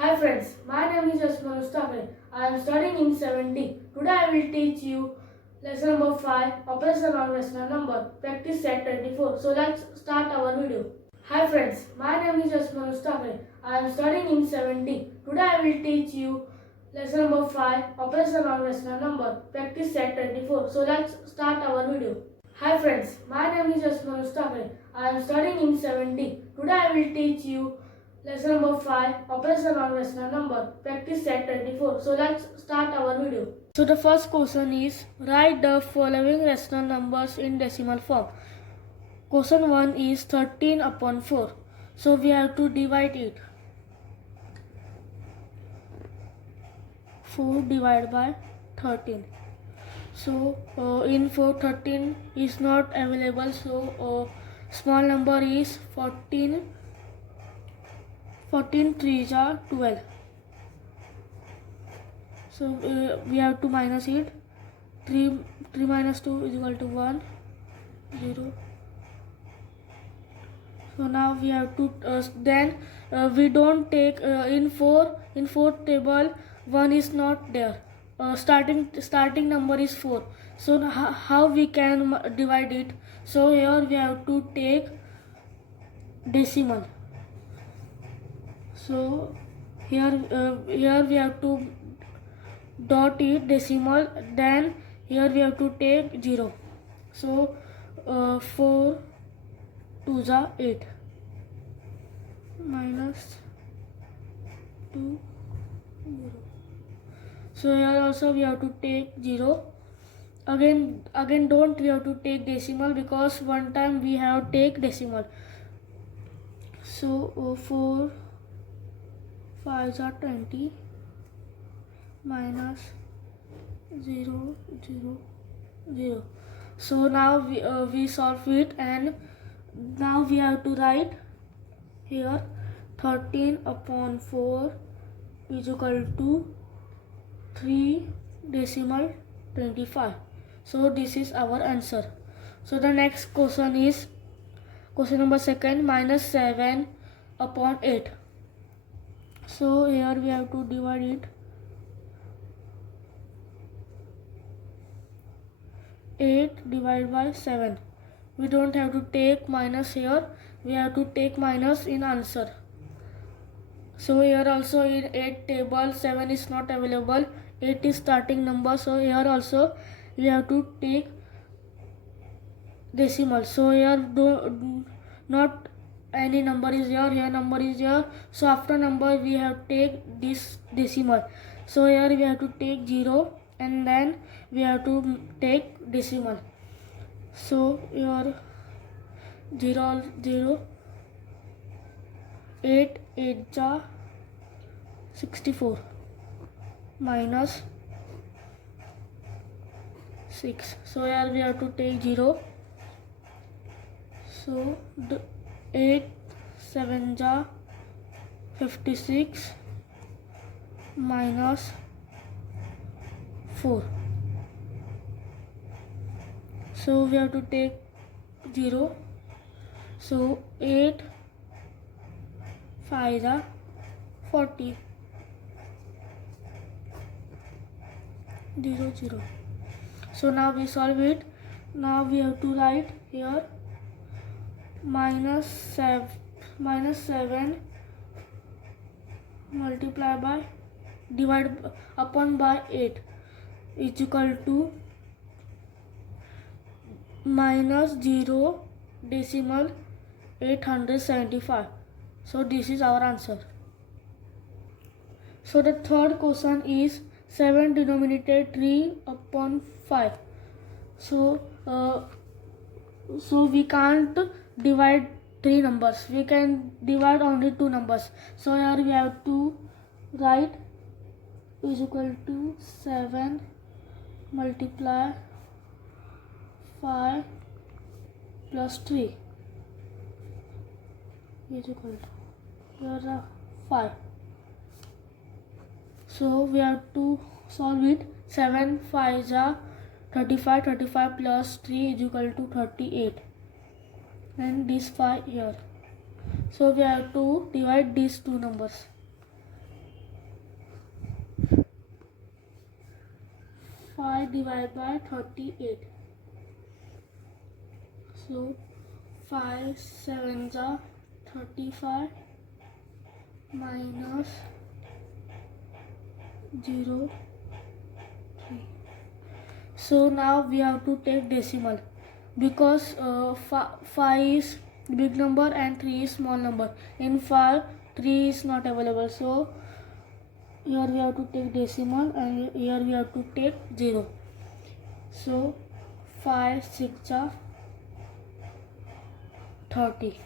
Hi friends, my name is Asman Mustafa. I am studying in 7D. Today I will teach you lesson number 5, operation on rational number, practice set 24. So let's start our video. Hi friends, my name is Asman Mustafa. I am studying in 7D. Today I will teach you lesson number 5, operation on rational number, practice set 24. So let's start our video. Hi friends, my name is Asman Mustafa. I am studying in 7D. Today I will teach you lesson number 5, operation on rational number, practice set 24. So let's start our video. So the first question is, write the following rational numbers in decimal form. Question 1 is 13 upon 4. So we have to divide it. 4 divided by 13. So in 4, 13 is not available. So small number is 14. 14 3s are 12. So we have to minus it. 3 minus 2 is equal to 1, 0. So now we have to we don't take in 4 table 1 is not there. Starting number is 4. So how we can divide it? So here we have to take decimal. So here we have to dot it decimal, then here we have to take 0. So 4 2s are 8 minus 2 0. So here also we have to take 0. Again don't we have to take decimal, because one time we have take decimal. So 4 5s are 20 minus 0 0 0. So now we solve it, and now we have to write here 13 upon 4 is equal to 3 decimal 25. So this is our answer. So the next question is question number 2, minus 7 upon 8. So here we have to divide it. 8 divided by 7. We don't have to take minus here. We have to take minus in answer. So here also in 8 table 7 is not available. 8 is starting number. So here also we have to take decimal. So here not any number is here. Here number is here. So after number we have to take this decimal. So here we have to take 0, and then we have to take decimal. So here 0 0, 8 8 ja 64 minus 6. So here we have to take 0. So 8 7 ja 56 minus 4. So we have to take 0. So 8 5 are 40 0 0. So now we solve it. Now we have to write here minus 7 multiply by divide upon by 8 is equal to minus 0 decimal 875. So this is our answer. So the third question is 7 denominator 3 upon 5. So we can't divide 3 numbers. We can divide only 2 numbers. So here we have to write is equal to 7 multiply 5 plus 3 is equal to here 5. So we have to solve it. 7 5 are 35. 35 plus 3 is equal to 38. And this 5 here. So we have to divide these two numbers. divided by 38. So 5 sevens are 35 minus 0 3. So now we have to take decimal because 5 is big number and 3 is small number. In 5 3 is not available, so here we have to take decimal and here we have to take 0. So 5 6 are 30.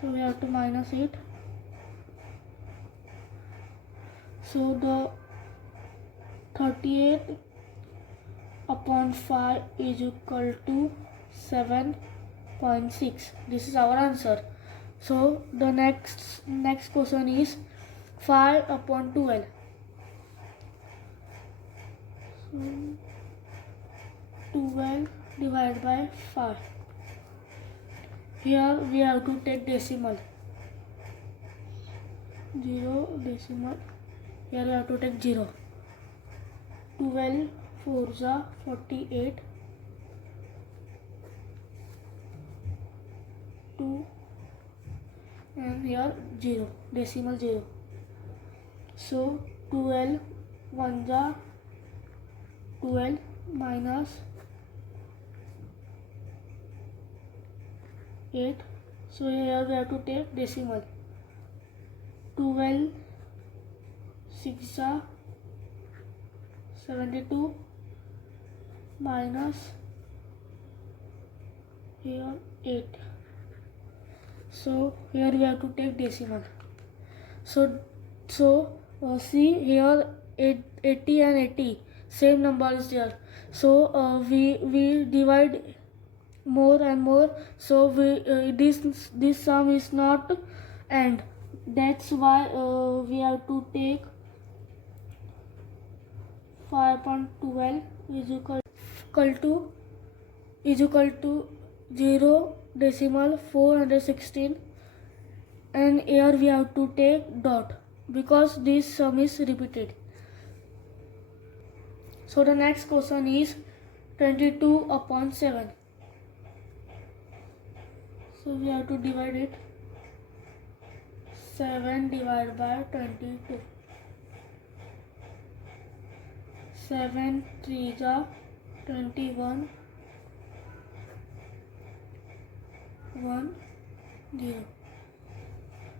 So we have to minus it. So the 38 upon 5 is equal to 7.6. This is our answer. So the next question is 5 upon 12. So 12 divided by 5. Here we have to take decimal. 0 decimal. Here we have to take 0. 12 4s are 48. 2 and here 0 decimal 0. So 12 1s are 12 minus 8. So here we have to take decimal. 12 6 are 72 minus here 8. So here we have to take decimal. So see here 80 and 80 same number is there. So we divide more and more. So this sum is not end. That's why we have to take 5.12 is equal to 0 decimal 416, and here we have to take dot because this sum is repeated. So the next question is 22 upon 7. So we have to divide it. 7 divided by 22. 7 3s are 21. 1 0.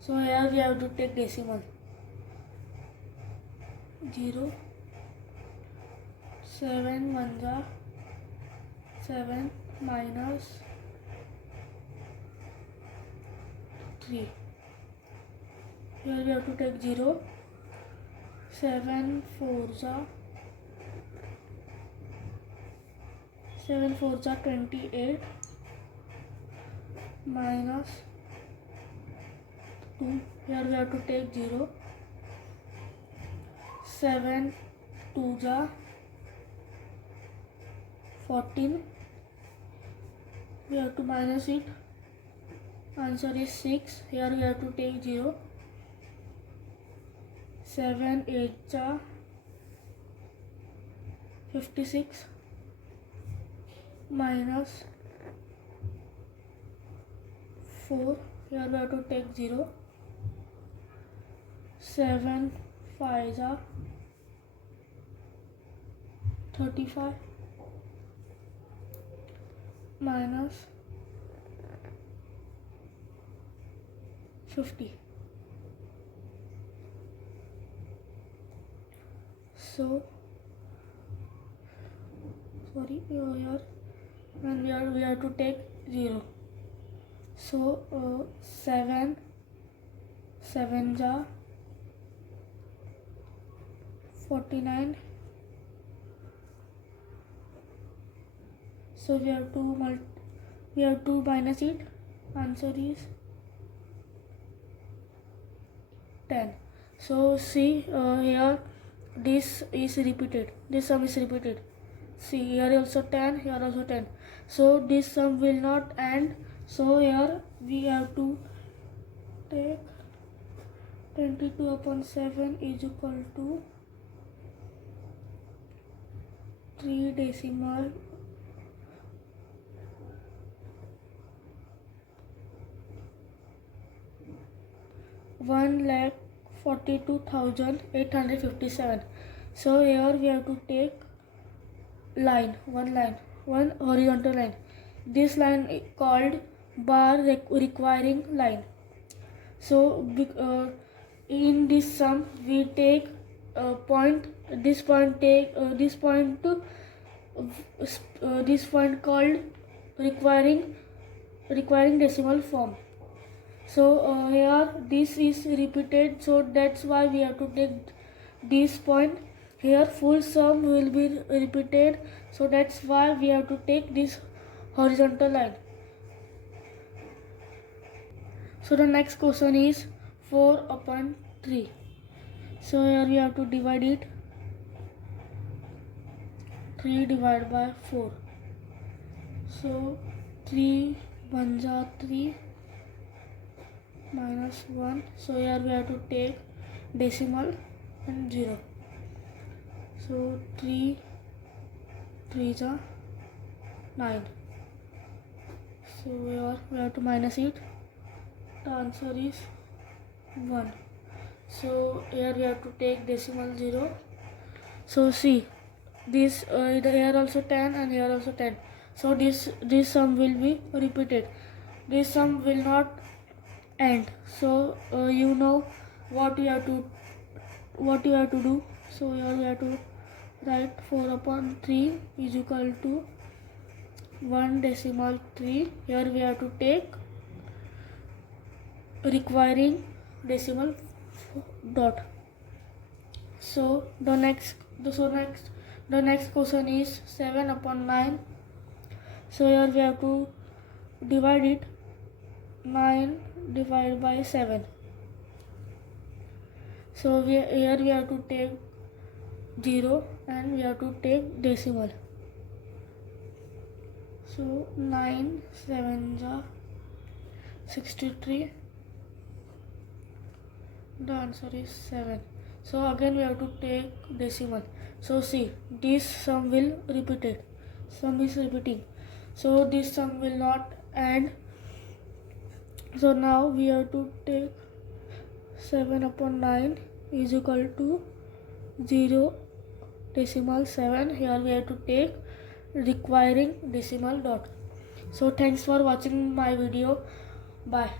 So here we have to take decimal. 0 7 1s are 7 minus 3. Here we have to take 0. 7 4s are 28 minus 2. Here we have to take 0. 7 2s are 14. We have to minus it. Answer is 6. Here we have to take 0. 7 8s are 56 minus 4. Here we have to take 0. 7 5s are 35 minus 50. So sorry, here and we have to take 0. So 7 7s are 49. So we have to minus it. Answer is 10. So see here this is repeated. This sum is repeated. See here also 10. Here also 10. So this sum will not end. So here we have to take 22 upon 7 is equal to 3 decimal 1,42,857. So here we have to take line, one horizontal line. This line is called bar requiring line. So in this sum we take point. This point to this point called requiring decimal form. So here this is repeated, so that's why we have to take this point. Here full sum will be repeated, so that's why we have to take this horizontal line. So the next question is 4/3. So here we have to divide it. 3 divided by 4. So 3 1 3 minus 1. So here we have to take decimal and 0. So 3 3 9. So here we have to minus it. The answer is 1. So here we have to take decimal 0. So see, this here also 10 and here also 10. So this sum will be repeated. This sum will not end. So you know what you have to do. So here we have to write 4/3 is equal to 1.3. Here we have to take requiring decimal dot. So the next question is 7/9. So here we have to divide it. 9 divided by 7. So here we have to take 0 and we have to take decimal. So 9 7 63. The answer is 7. So again we have to take decimal. So see, this sum will repeated. Sum is repeating. So this sum will not end. So now we have to take 7/9 is equal to 0.7. Here we have to take requiring decimal dot. So thanks for watching my video. Bye.